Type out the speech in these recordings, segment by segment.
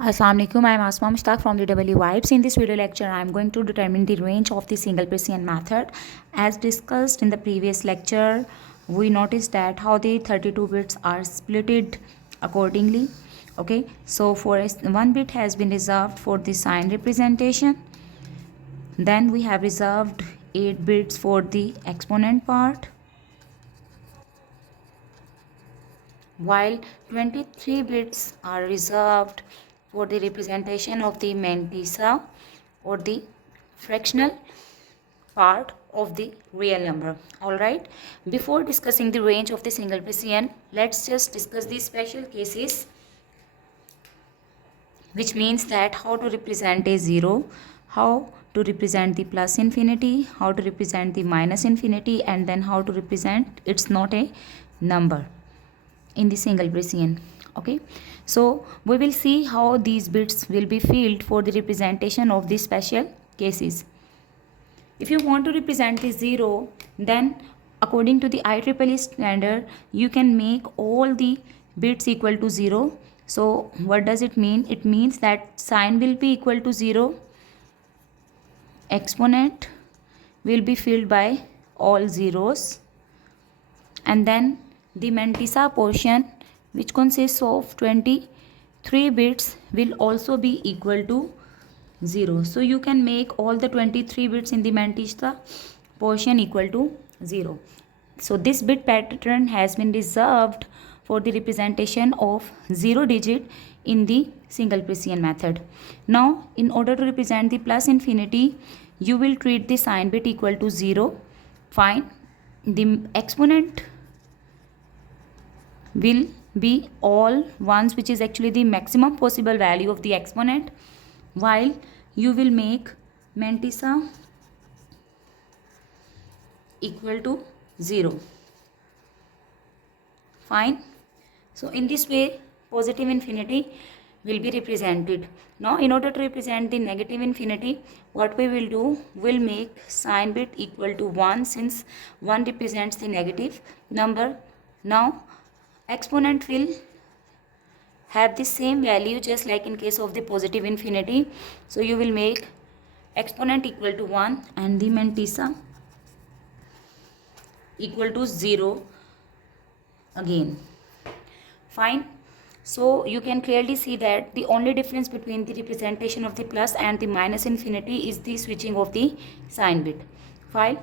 Assalamualaikum, I am Asma Mushtaq from the W Vibes. In this video lecture, I am going to determine the range of the single Peircean method. As discussed in the previous lecture, we noticed that how the 32 bits are splitted accordingly. Okay, so one bit has been reserved for the sign representation. Then we have reserved 8 bits for the exponent part, while 23 bits are reserved for the representation of the mantissa or the fractional part of the real number. Alright, before discussing the range of the single Peircean, let's just discuss the special cases, which means that how to represent a zero, how to represent the plus infinity, how to represent the minus infinity, and then how to represent it's not a number in the single Peircean. Okay, so we will see how these bits will be filled for the representation of the special cases. If you want to represent the zero, then according to the IEEE standard, you can make all the bits equal to 0. So what does it mean? It means that sign will be equal to 0, exponent will be filled by all zeros, and then the mantissa portion, which consists of 23 bits, will also be equal to 0. So you can make all the 23 bits in the mantissa portion equal to 0. So this bit pattern has been reserved for the representation of 0 digit in the single Peircean method. Now, in order to represent the plus infinity, you will treat the sign bit equal to 0. Fine. The exponent will be all ones, which is actually the maximum possible value of the exponent, while you will make mantissa equal to 0. Fine. So in this way, positive infinity will be represented. Now in order to represent the negative infinity, what we will do, we'll make sign bit equal to 1, since 1 represents the negative number. Now exponent will have the same value just like in case of the positive infinity. So you will make exponent equal to 1 and the mantissa equal to 0 again. Fine. So you can clearly see that the only difference between the representation of the plus and the minus infinity is the switching of the sign bit. Fine.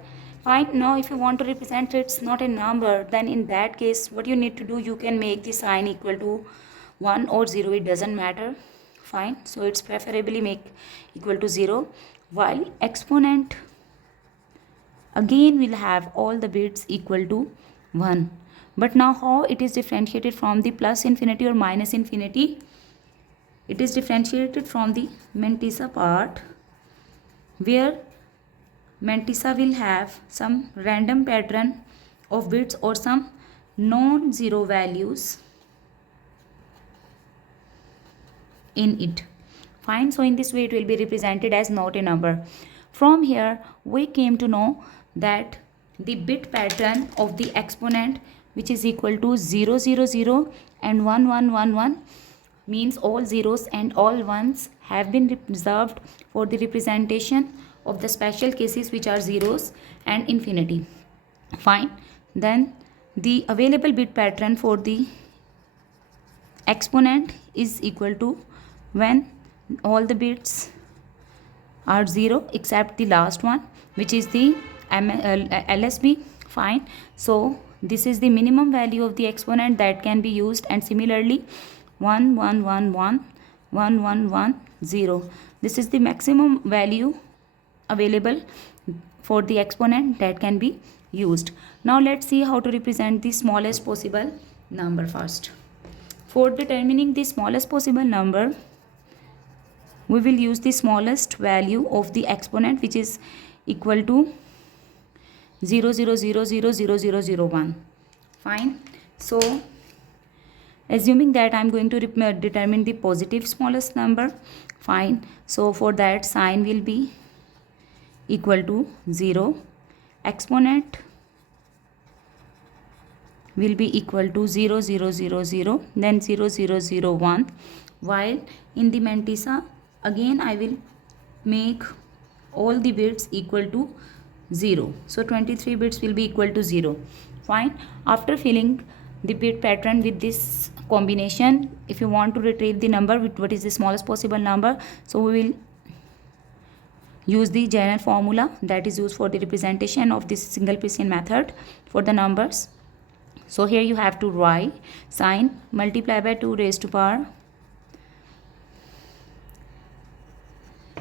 Now if you want to represent it's not a number, then in that case what you need to do, you can make the sign equal to 1 or 0, it doesn't matter. Fine. So it's preferably make equal to 0, while exponent again will have all the bits equal to 1. But now how it is differentiated from the plus infinity or minus infinity? It is differentiated from the mantissa part, where mantissa will have some random pattern of bits or some non-zero values in it. Fine. So in this way it will be represented as not a number. From here we came to know that the bit pattern of the exponent, which is equal to 0 0 0 and 1 1 1 1, means all zeros and all ones have been reserved for the representation of the special cases, which are zeros and infinity. Fine. Then the available bit pattern for the exponent is equal to when all the bits are 0 except the last one, which is the LSB. Fine. So this is the minimum value of the exponent that can be used, and similarly 1 1 1 1 1 1 1 0, this is the maximum value available for the exponent that can be used. Now let's see how to represent the smallest possible number first. For determining the smallest possible number, we will use the smallest value of the exponent, which is equal to 0 0 0 0 0 0 0 1. Fine. So assuming that I'm going to determine the positive smallest number. Fine. So for that, sign will be equal to 0, exponent will be equal to 0 0 0 0, then 0 0 0 1, while in the mantissa again I will make all the bits equal to 0. So 23 bits will be equal to 0. Fine. After filling the bit pattern with this combination, if you want to retrieve the number with what is the smallest possible number, so we will use the general formula that is used for the representation of this single Piscian method for the numbers. So here you have to write sin multiply by 2 raised to power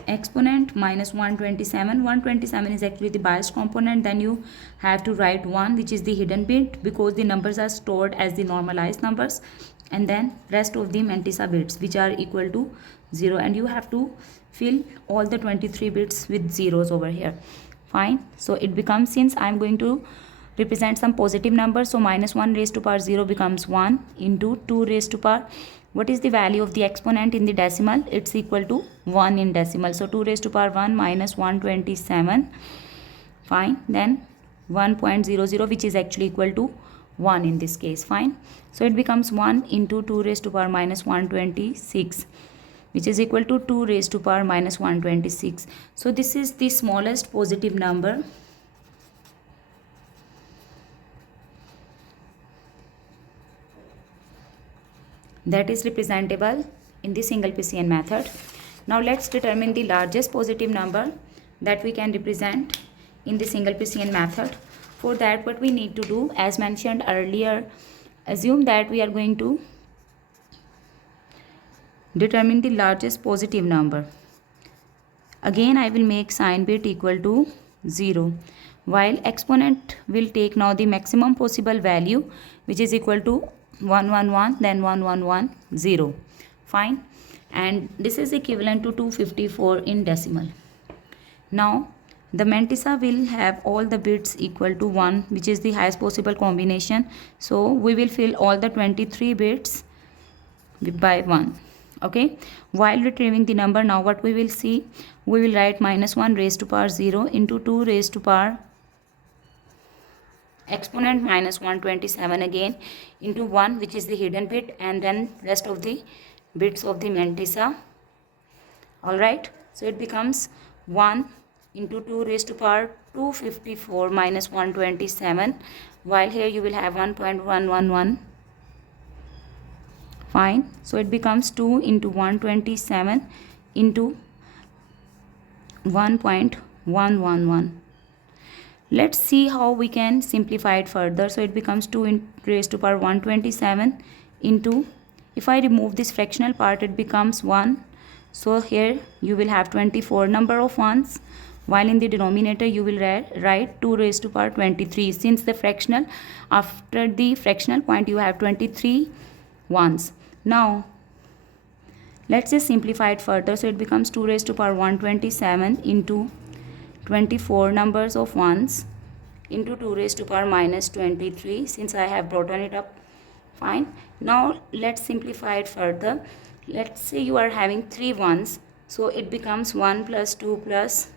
exponent minus 127. 127 is actually the biased component. Then you have to write 1, which is the hidden bit, because the numbers are stored as the normalized numbers, and then rest of the mantissa bits which are equal to 0, and you have to fill all the 23 bits with zeros over here. Fine. So it becomes, since I'm going to represent some positive numbers, so minus 1 raised to power 0 becomes 1 into 2 raised to power, what is the value of the exponent in the decimal? It's equal to 1 in decimal. So 2 raised to power 1 minus 127. Fine. Then 1.00, which is actually equal to 1 in this case. Fine. So it becomes 1 into 2 raised to power minus 126, which is equal to 2 raised to power minus 126. So this is the smallest positive number that is representable in the single Piscian method. Now let's determine the largest positive number that we can represent in the single Piscian method. For that, what we need to do, as mentioned earlier, assume that we are going to determine the largest positive number. Again, I will make sign bit equal to 0, while exponent will take now the maximum possible value, which is equal to 111, then 1110. Fine. And this is equivalent to 254 in decimal. Now the mantissa will have all the bits equal to 1, which is the highest possible combination. So we will fill all the 23 bits by 1. Okay. While retrieving the number, now what we will see, we will write minus 1 raised to power 0 into 2 raised to power exponent minus 127 again into 1, which is the hidden bit, and then rest of the bits of the mantissa. Alright, so it becomes 1 into 2 raised to power 254 minus 127, while here you will have 1.111. Fine. So it becomes 2 into 127 into 1.111. Let's see how we can simplify it further. So it becomes 2 raised to power 127 into, if I remove this fractional part, it becomes 1. So here you will have 24 number of ones, while in the denominator you will write 2 raised to power 23. Since the fractional, after the fractional point you have 23 ones. Now let's just simplify it further. So it becomes 2 raised to power 127 into 24 numbers of ones into 2 raised to power minus 23, since I have broken it up. Fine. Now let's simplify it further. Let's say you are having 3 ones, so it becomes 1 plus 2 plus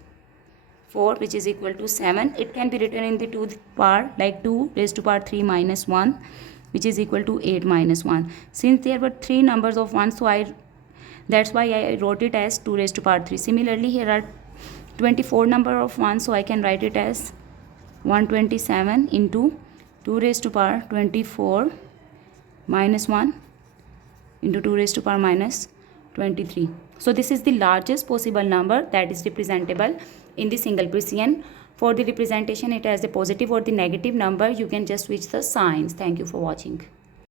4, which is equal to 7. It can be written in the 2th power, like 2 raised to power 3 minus 1, which is equal to 8 minus 1. Since there were 3 numbers of 1, so that's why I wrote it as 2 raised to power 3. Similarly, here are 24 number of 1, so I can write it as 127 into 2 raised to power 24 minus 1 into 2 raised to power minus 23. So this is the largest possible number that is representable in the single Piscian. For the representation, it has a positive or the negative number. You can just switch the signs. Thank you for watching.